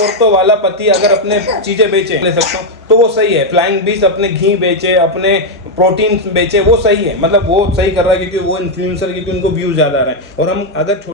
औरतों वाला पति अगर अपने चीजें बेचे, ले सकता हूँ तो वो सही है। फ्लाइंग बीस अपने घी बेचे, अपने प्रोटीन बेचे, वो सही है। मतलब वो सही कर रहा है क्योंकि वो इन्फ्लुएंसर, क्योंकि उनको व्यूज ज्यादा आ रहे हैं। और हम अगर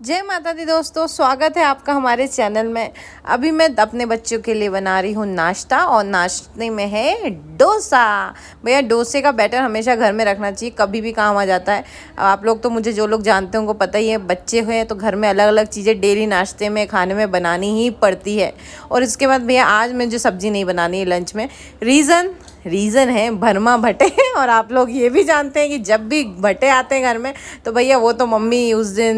जय माता दी दोस्तों, स्वागत है आपका हमारे चैनल में। अभी मैं अपने बच्चों के लिए बना रही हूँ नाश्ता, और नाश्ते में है डोसा। भैया डोसे का बैटर हमेशा घर में रखना चाहिए, कभी भी काम आ जाता है। आप लोग तो, मुझे जो लोग जानते हैं उनको पता ही है, बच्चे हुए तो घर में अलग अलग चीज़ें डेली नाश्ते में खाने में बनानी ही पड़ती है। और इसके बाद भैया आज मुझे सब्ज़ी नहीं बनानी है लंच में। रीज़न है भरमा भटे। और आप लोग ये भी जानते हैं कि जब भी भटे आते हैं घर में तो भैया वो तो मम्मी उस दिन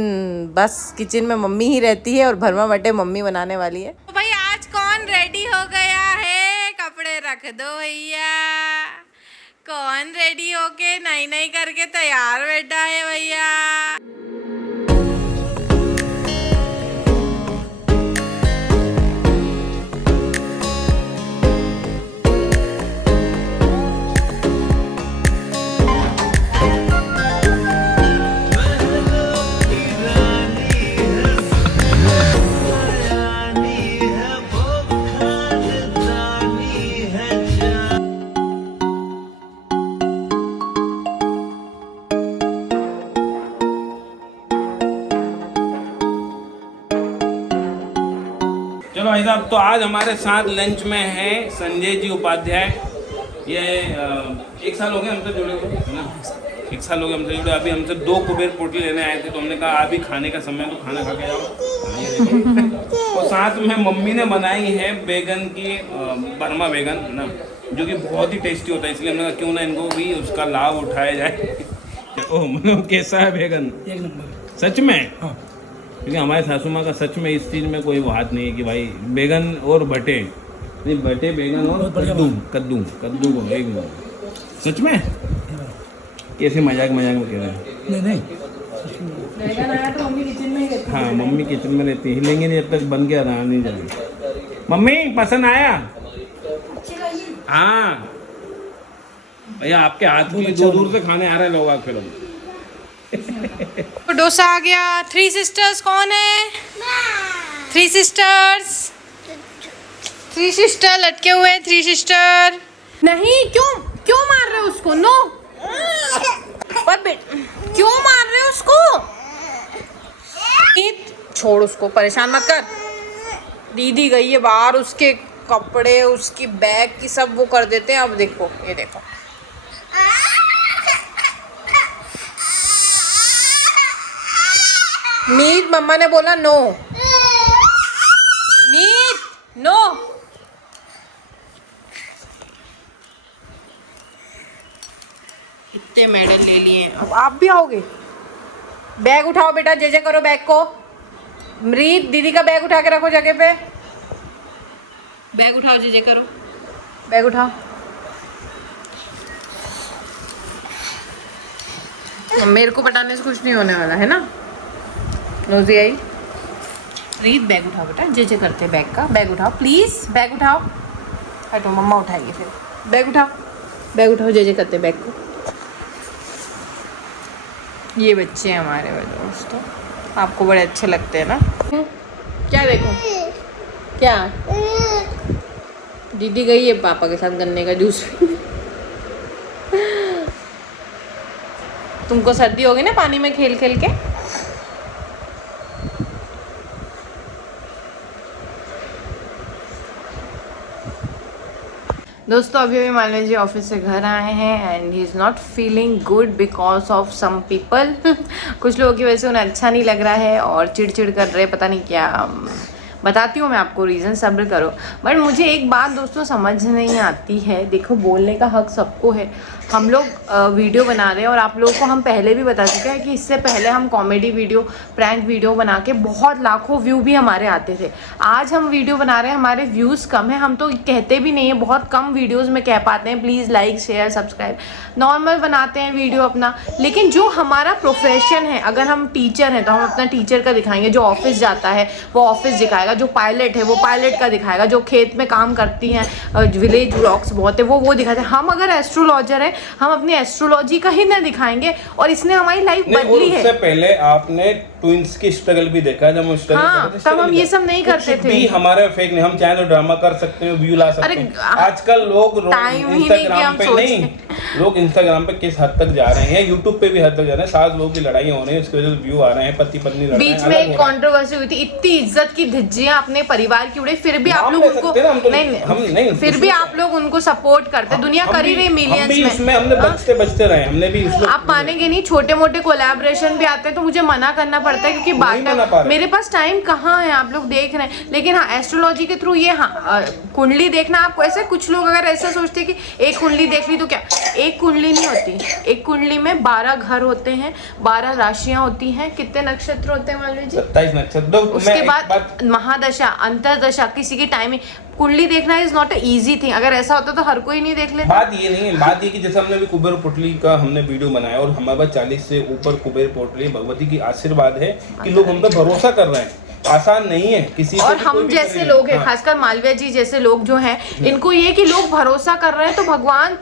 बस किचन में मम्मी ही रहती है, और भरमा भटे मम्मी बनाने वाली है। तो भैया आज कौन रेडी हो गया है? कपड़े रख दो भैया। कौन रेडी होके नई नई करके तैयार बैठा है भैया? चलो भाई साहब, तो आज हमारे साथ लंच में है संजय जी उपाध्याय। ये 1 साल हो गया हमसे जुड़े हुए, है ना? 1 साल हो गया हमसे जुड़े। अभी हमसे 2 कुबेर पोटली लेने आए थे, तो हमने कहा अभी खाने का समय, तो खाना खा के जाओ। और साथ में मम्मी ने बनाई है बैगन की बर्मा बैगन, है ना, जो कि बहुत ही टेस्टी होता है। इसलिए हमने कहा क्यों ना इनको भी उसका लाभ उठाया जाए। ओह मतलब कैसा है बैगन? 1 नंबर। सच में? हाँ। क्योंकि हमारे सासू माँ का सच में इस चीज़ में कोई बात नहीं है कि भाई बैगन और भटे, नहीं भटे बैगन और कद्दू को एक नंबर। सच में? कैसे मजाक में कह रहे हैं? नहीं बैगन आया तो मम्मी किचन में ही रहती है। हाँ, मम्मी किचन में रहती है, हिलेंगे नहीं जब तक बन के आना नहीं जाएगी। मम्मी पसंद आया? हाँ भैया, आपके हाथ की दूर दूर से खाने आ रहे हैं लोग आपके लोग। तो डोसा आ गया। 3 सिस्टर्स कौन है? 3 सिस्टर्स। 3 सिस्टर लटके हुए। 3 सिस्टर नहीं, क्यों मार रहे हो उसको? नो पर बेट, क्यों मार रहे हो उसको? छोड़ उसको, परेशान मत कर। दीदी गई है बाहर, उसके कपड़े उसकी बैग की सब वो कर देते हैं। अब देखो, ये देखो, मीत मम्मा ने बोला नो। मीत नो। इतने मेडल ले लिए, अब आप भी आओगे? बैग उठाओ बेटा, जे करो बैग को। मृत दीदी का बैग उठा के रखो जगह पे। बैग उठाओ, जे करो, बैग उठाओ। मेरे को पटाने से कुछ नहीं होने वाला है ना। नोजी आई। रीत बैग उठाओ बेटा, जे करते बैग का। बैग उठाओ प्लीज, बैग उठाओ। हटो, मम्मा उठाएगी फिर। बैग उठाओ, जे करते बैग को। ये बच्चे हैं हमारे दोस्तों, आपको बड़े अच्छे लगते हैं ना। क्या देखो, क्या दीदी गई है पापा के साथ गन्ने का जूस। तुमको सर्दी होगी ना पानी में खेल खेल के। दोस्तों अभी मालवीय जी ऑफिस से घर आए हैं and he is not feeling good because of some people. कुछ लोगों की वजह से उन्हें अच्छा नहीं लग रहा है और चिड़चिड़ कर रहे, पता नहीं क्या। बताती हूँ मैं आपको रीज़न, सब्र करो। बट मुझे एक बात दोस्तों समझ नहीं आती है। देखो, बोलने का हक सबको है। हम लोग वीडियो बना रहे हैं और आप लोगों को हम पहले भी बता चुके हैं कि इससे पहले हम कॉमेडी वीडियो, प्रैंक वीडियो बना के बहुत लाखों व्यू भी हमारे आते थे। आज हम वीडियो बना रहे हैं, हमारे व्यूज़ कम है, हम तो कहते भी नहीं है, बहुत कम वीडियोज़ में कह पाते हैं please like share subscribe. Normal बनाते हैं वीडियो अपना, लेकिन जो हमारा प्रोफेशन है, अगर हम टीचर हैं तो हम अपना टीचर का दिखाएंगे, जो ऑफिस जाता है वो ऑफिस दिखाएगा, दिखाएगा, जो पायलट है वो पायलट का दिखाएगा, जो खेत में काम करती हैं विलेज व्लॉग्स बहुत है वो दिखाते हैं। हम अगर एस्ट्रोलॉजर है, हम अपनी एस्ट्रोलॉजी का ही ना दिखाएंगे, और इसने हमारी लाइफ बदली है। उससे पहले आपने ट्विंस की स्ट्रगल भी देखा है, जब हम स्ट्रगल हाँ, तब हम ये सब नहीं करते थे। भी हमारे फेक नहीं, हम चाहे तो ड्रामा कर सकते हैं, व्यू ला सकते हैं। आजकल लोग इंस्टाग्राम पे नहीं, लोग इंस्टाग्राम पे किस हद तक जा रहे हैं, यूट्यूब पे भी हद तक जा रहे हैं, 7 लोगों की लड़ाइयाँ हो रही है, उसकी वजह से व्यू आ रहे हैं, पति पत्नी लड़ रहे हैं। बीच में एक कंट्रोवर्सी हुई थी, इतनी इज्जत की धज्जियां अपने परिवार की उड़े, फिर भी आप लोग उनको नहीं, फिर भी आप लोग उनको सपोर्ट करते। दुनिया कर ही रही मिलियंस में, हमने बचते रहे, हमने भी। आप मानेंगे नहीं, छोटे मोटे कोलैबोरेशन भी आते हैं तो मुझे मना करना पड़ता है, क्योंकि मेरे पास टाइम कहाँ है, आप लोग देख रहे हैं। लेकिन हाँ, एस्ट्रोलॉजी के थ्रू ये कुंडली देखना आपको ऐसे, कुछ लोग अगर ऐसा सोचते हैं कि एक कुंडली देख ली तो क्या, एक कुंडली नहीं होती, एक कुंडली में 12 घर होते हैं, 12 राशियां होती हैं। कितने नक्षत्र होते हैं मान लीजिए? 27 नक्षत्र। उसके बाद महादशा, अंतरदशा, किसी की टाइमिंग। कुंडली देखना is not a easy thing, अगर ऐसा होता तो हर कोई नहीं देख लेता। बात ये नहीं है, बात ये कि जैसे हमने अभी कुबेर पोटली का हमने वीडियो बनाया, और हमारे पास 40 से ऊपर कुबेर पोटली, भगवती की आशीर्वाद है कि लोग हम पे भरोसा कर रहे हैं। आसान नहीं है किसी और हम जैसे लोग हैं, खासकर मालविया जी जैसे लोग जो हैं, इनको ये कि लोग भरोसा कर रहे हैं तो भगवान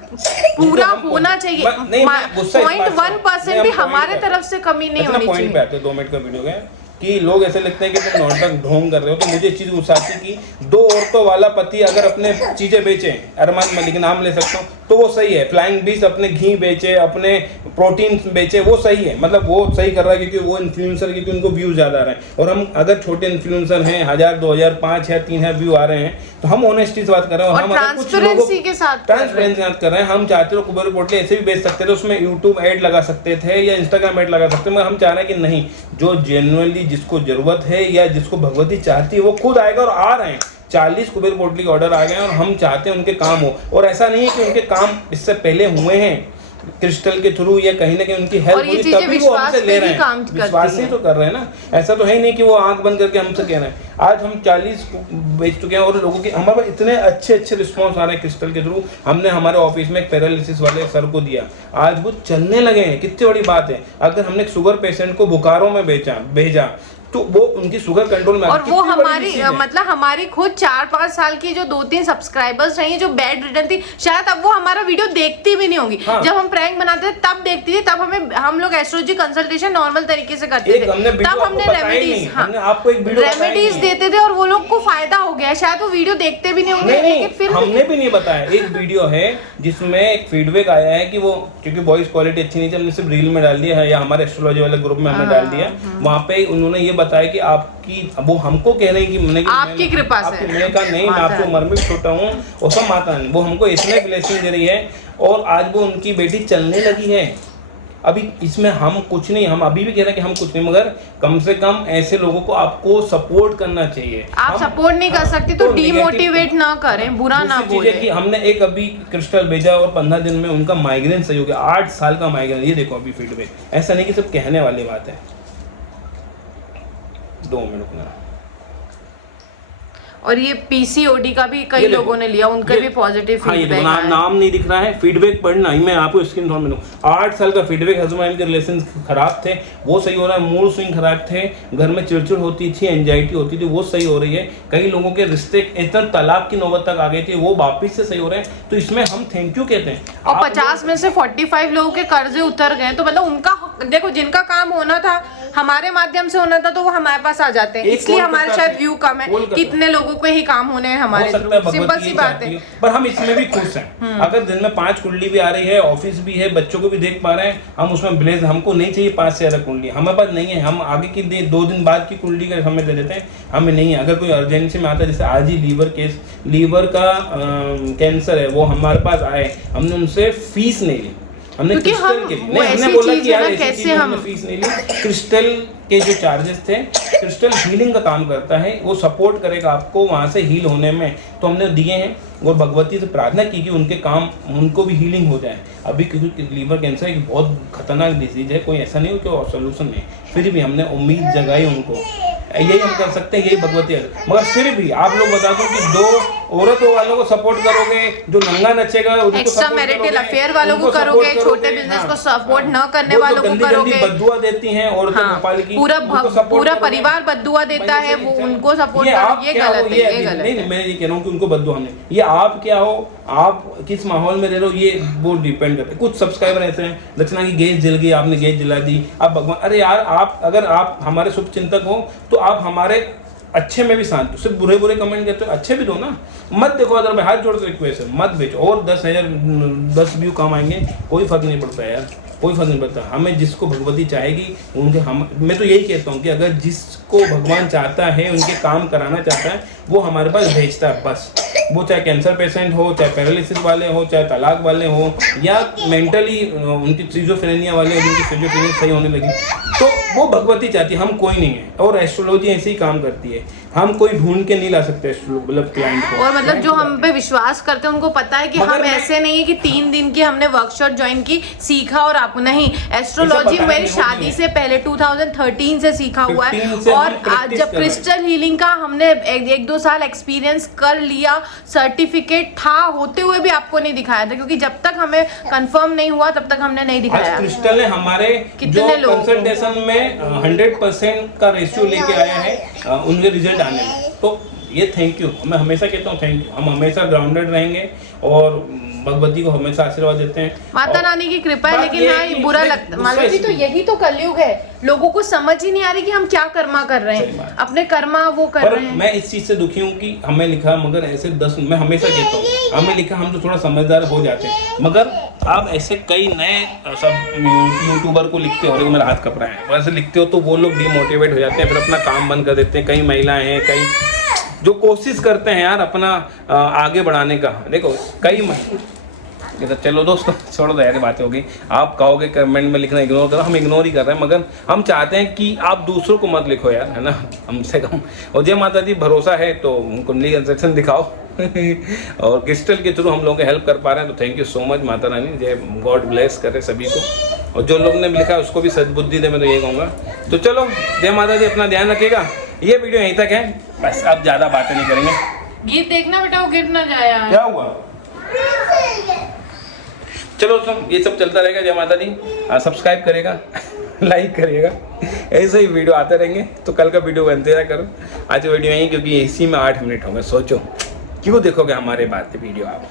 पूरा होना चाहिए। 0.1% भी हमारे तरफ से कमी नहीं होनी चाहिए। पॉइंट पे आते 2 मिनट का वीडियो है कि लोग ऐसे लगते हैं कि तुम नौटंक ढोंग कर रहे हो, तो मुझे चीज गुस्साती कि 2 औरतों वाला पति अगर अपने चीजें बेचे, अरमान मलिक नाम ले सकता हूँ, तो वो सही है। फ्लाइंग बीस अपने घी बेचे, अपने प्रोटीन बेचे, वो सही है, मतलब वो सही कर रहा है क्योंकि वो इन्फ्लुएंसर, क्योंकि उनको व्यूज ज्यादा आ रहे हैं। और हम अगर छोटे इन्फ्लुएंसर हैं, 1000, 2000, 5 या 3 व्यू आ रहे हैं, तो हम ऑनेस्टी से बात कर रहे हैं, और हम ट्रांसपेरेंसी के साथ कर रहे हैं। हम चाहते हो कुबेर पोटली ऐसे भी बेच सकते थे, उसमें यूट्यूब ऐड लगा सकते थे या इंस्टाग्राम ऐड लगा सकते थे, मगर हम चाह रहे हैं कि नहीं, जो जेन्युइनली जिसको जरूरत है या जिसको भगवती चाहती है वो खुद आएगा, और आ रहे हैं। 40 कुबेर पोटली के ऑर्डर आ गए हैं, और हम चाहते हैं उनके काम हो। और ऐसा नहीं है कि उनके काम इससे पहले हुए हैं क्रिस्टल के थ्रू, या कहीं ना कहीं उनकी हेल्प हुई तभी वो हमसे ले रहे हैं, विश्वास से तो कर रहे हैं ना। ऐसा तो है ही नहीं कि वो आंख बंद करके हमसे कह रहे हैं। आज हम 40 बेच चुके हैं, और लोगों के हमारे पास इतने अच्छे रिस्पॉन्स आ रहे हैं क्रिस्टल के थ्रू। हमने हमारे ऑफिस में एक पैरालिसिस वाले सर को दिया, आज वो चलने लगे हैं, कितनी बड़ी बात है। अगर हमने एक शुगर पेशेंट को बोकारो में भेजा तो वो उनकी शुगर कंट्रोल में, और वो हमारी मतलब हमारी खुद 4-5 साल की जो 2-3 सब्सक्राइबर्स रही जो बेड रिटर्न थी, शायद अब वो हमारा वीडियो देखती भी नहीं होंगी। हाँ। जब हम प्रैंक बनाते थे तब देखती थी, तब हम लोग एस्ट्रोलॉजी कंसल्टेशन नॉर्मल तरीके से करते थे, तब हमने रेमेडीज देते थे, और वो लोग को फायदा हो गया। शायद वो वीडियो देखते भी नहीं होंगे, लेकिन फिर हमने भी नहीं बताया। एक वीडियो है जिसमें एक फीडबैक आया है कि वो, क्योंकि वॉइस क्वालिटी अच्छी नहीं थी, हमने सिर्फ रील में डाल दिया है, या हमारे एस्ट्रोलॉजी वाले ग्रुप में हमने डाल दिया। वहाँ पे उन्होंने ये बताया कि आपकी, वो हमको कह रहे हैं कि मैंने आपकी कृपा से, मैंने कहा नहीं, मैं आपको उम्र में छोटा हूँ, और सब माता नहीं, वो हमको इसमें ब्लेसिंग दे रही है, और आज वो उनकी बेटी चलने लगी है। अभी इसमें हम कुछ नहीं, हम अभी भी कह रहे हैं कि हम कुछ नहीं, मगर कम से कम ऐसे लोगों को आपको सपोर्ट करना चाहिए। आप सपोर्ट नहीं कर सकते तो डीमोटिवेट ना करें, बुरा ना बोलें। कि हमने एक अभी क्रिस्टल भेजा, और 15 दिन में उनका माइग्रेन सही हो गया, 8 साल का माइग्रेन। ये देखो अभी फीडबैक, ऐसा नहीं कि सिर्फ कहने वाली बात है। 2 मिनट में। और ये पीसीओडी का भी कई लोगों ने लिया, उनका भी पॉजिटिव फीडबैक है। नाम नहीं दिख रहा है, फीडबैक पढ़ना ही, मैं आपको स्क्रीनशॉट में दूं। 8 साल का फीडबैक, हस्बैंड वाइफ के रिलेशन खराब थे, वो सही हो रहा है। मूड स्विंग खराब थे, घर में चिड़चिड़ होती थी, एंजाइटी होती थी, वो सही हो रही है। कई लोगों के रिश्ते इतना तलाक की नौबत तक आ गई थी, वो वापिस से सही हो रहे हैं। तो इसमें हम थैंक यू कहते हैं। और 50 में से 45 लोगों के कर्जे उतर गए, तो मतलब उनका, देखो जिनका काम होना था हमारे माध्यम से होना था, तो वो हमारे पास आ जाते हैं, इसलिए हमारे शायद व्यू कम है। कितने लोगों को ही काम होने हैं हमारे थ्रू, सिंपल सी बात है। पर हम इसमें भी खुश हैं। अगर दिन में 5 कुंडली भी आ रही है, ऑफिस भी है, बच्चों को भी देख पा रहे हैं, हम उसमें ब्लेज, हमको नहीं चाहिए 5 से ज्यादा कुंडली, हमारे पास नहीं है। हम आगे की 2 दिन बाद की कुंडली का हमें दे देते हैं, हमें नहीं है। अगर कोई अर्जेंसी में आता है, जैसे आज ही लीवर का कैंसर है, वो हमारे पास आए, हमने उनसे फीस नहीं ली, हमने क्रिस्टल के लिए, हमने बोला कि यार ऐसी चीज हमने फीस नहीं ली। क्रिस्टल के जो चार्जेस थे, क्रिस्टल हीलिंग का काम करता है, वो सपोर्ट करेगा आपको वहाँ से हील होने में, तो हमने दिए हैं। और भगवती से प्रार्थना की कि उनके काम, उनको भी हीलिंग हो जाए। अभी क्योंकि लीवर कैंसर एक बहुत खतरनाक डिजीज है, कोई ऐसा नहीं हो कि सोल्यूशन नहीं, फिर भी हमने उम्मीद जगाई उनको, यही हम कर सकते हैं, यही भगवती है। मगर फिर भी आप लोग बता दो कि औरत वालों को सपोर्ट करोगे, जो नंगा नचेगा उनको एक्स्ट्रा support मैरिटल करोगे, अफेयर वालों को उनको करोगे, support छोटे बिजनेस को सपोर्ट न करने वो जो वालों को गंदी करोगे। बद्दुआ देती हैं औरतें हाँ, भोपाल की, पूरा उनको support पूरा करोगे। परिवार बद्दुआ देता है, वो उनको सपोर्ट ये आप करो, ये क्या हो, गलत है, ये गलत नहीं है। मैं ये कह रहा हूँ कि उनको बद्दुआ नहीं, ये आप क्या हो, आप किस माहौल में रह रहे हो, ये वो डिपेंड करता है। कुछ सब्सक्राइबर ऐसे हैं, दक्षिणा की गैस जल गई, आपने गैस जला दी, आप भगवान, अरे यार आप अगर आप हमारे शुभ चिंतक हो तो आप हमारे अच्छे में भी साथ दो, सिर्फ बुरे बुरे कमेंट करते हो, अच्छे भी दो ना, मत देखो। अगर मैं हाथ जोड़ के रिक्वेस्ट है, मत बेचो, और 10 व्यू कम आएंगे, कोई फर्क नहीं पड़ता यार, कोई फर्क नहीं पड़ता। हमें जिसको भगवती चाहेगी उनके हम, मैं तो यही कहता हूँ कि अगर जिसको भगवान चाहता है, उनके काम कराना चाहता है, वो हमारे पास भेजता है बस। वो चाहे कैंसर पेशेंट हो, चाहे पैरालिसिस वाले हो, चाहे तलाक वाले हो, या मेंटली उनकी सिजोफ्रेनिया वाले हो, जिनकी सिजोफ्रेनिया सही होने लगी, तो वो भगवती चाहती है, हम कोई नहीं है। और एस्ट्रोलॉजी ऐसे ही काम करती है, हम कोई ढूंढ के नहीं ला सकते मतलब क्लाइंट को। और मतलब जो हम पे विश्वास करते हैं उनको पता है कि हम ऐसे नहीं है कि 3 दिन की हमने वर्कशॉप ज्वाइन की, सीखा और आपको नहीं। एस्ट्रोलॉजी मेरी शादी से पहले 2013 से सीखा हुआ है, और आज जब क्रिस्टल हीलिंग का हमने 1-2 साल एक्सपीरियंस कर लिया, सर्टिफिकेट था, होते हुए भी आपको नहीं दिखाया था, क्योंकि जब तक हमें कंफर्म नहीं हुआ तब तक हमने नहीं दिखाया। क्रिस्टल ने हमारे जो कंसल्टेशन में 100% का रेशियो लेके आया है उनके रिजल्ट आने में, तो ये थैंक यू। मैं हमेशा कहता हूँ थैंक यू। हम हमेशा ग्राउंडेड रहेंगे और भगवती को हमेशा आशीर्वाद देते हैं, माता रानी की कृपा है। लेकिन हाँ, ये बुरा लगता है माला जी, तो यही तो कलयुग है, लोगों को समझ ही नहीं आ रही कि हम क्या कर्मा कर रहे हैं, अपने कर्मा वो कर रहे हैं। मैं इस चीज से दुखी हूँ कि हमें लिखा, मगर ऐसे 10, मैं हमेशा कहता हूँ हमें लिखा, हम तो थोड़ा समझदार हो जाते हैं, मगर आप ऐसे कई नए सब यूट्यूबर को लिखते हो, मेरा हाथ कपड़ा है, वैसे लिखते हो तो वो लोग डिमोटिवेट हो जाते हैं, फिर अपना काम बंद कर देते हैं। कई महिलाएं हैं, कई जो कोशिश करते हैं यार अपना आगे बढ़ाने का, देखो कई तो चलो दोस्तों छोड़ो दो यार, बातें होगी। आप कहोगे कमेंट में लिखना इग्नोर करो, हम इग्नोर ही कर रहे हैं, मगर हम चाहते हैं कि आप दूसरों को मत लिखो यार, है ना, हमसे कम। और जय माता दी, भरोसा है तो कुंडली कंस्ट्रक्शन दिखाओ और क्रिस्टल के थ्रू हम लोग को हेल्प कर पा रहे हैं, तो thank you so much Mata Rani. जय, गॉड ब्लेस करे सभी को, और जो लोग ने लिखा है उसको भी सद्बुद्धि दे, मैं तो ये कहूँगा। तो चलो जय माता दी, अपना ध्यान रखिएगा। ये वीडियो यहीं तक है, बस अब ज़्यादा बातें नहीं करेंगे। गीत देखना बेटा, वो गिर ना जाए। क्या हुआ? चलो तो ये सब चलता रहेगा। जय माता दी, सब्सक्राइब करेगा लाइक करिएगा, ऐसे ही वीडियो आते रहेंगे। तो कल का वीडियो बनते रहा करो। आज वीडियो यहीं, क्योंकि इसी में 8 मिनट हो गए। सोचो क्यों देखोगे हमारे बात वीडियो आप।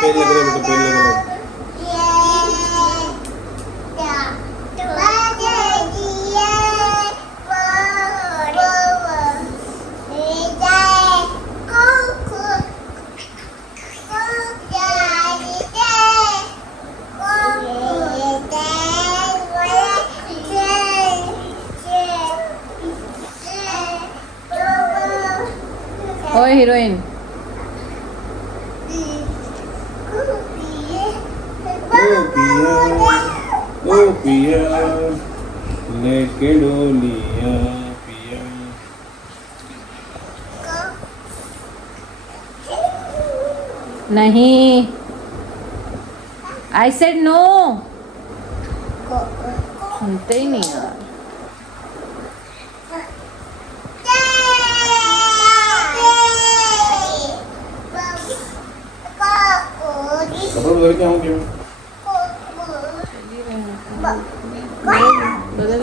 पेड़ लग रहा है, पेड़ लग रहा है। ओए हीरोइन, ओ पिया लेके डोलिया पिया। नहीं, आई सेड नो। सुनते ही नहीं यार। कपड़े बदल के आऊँ क्यों? बदल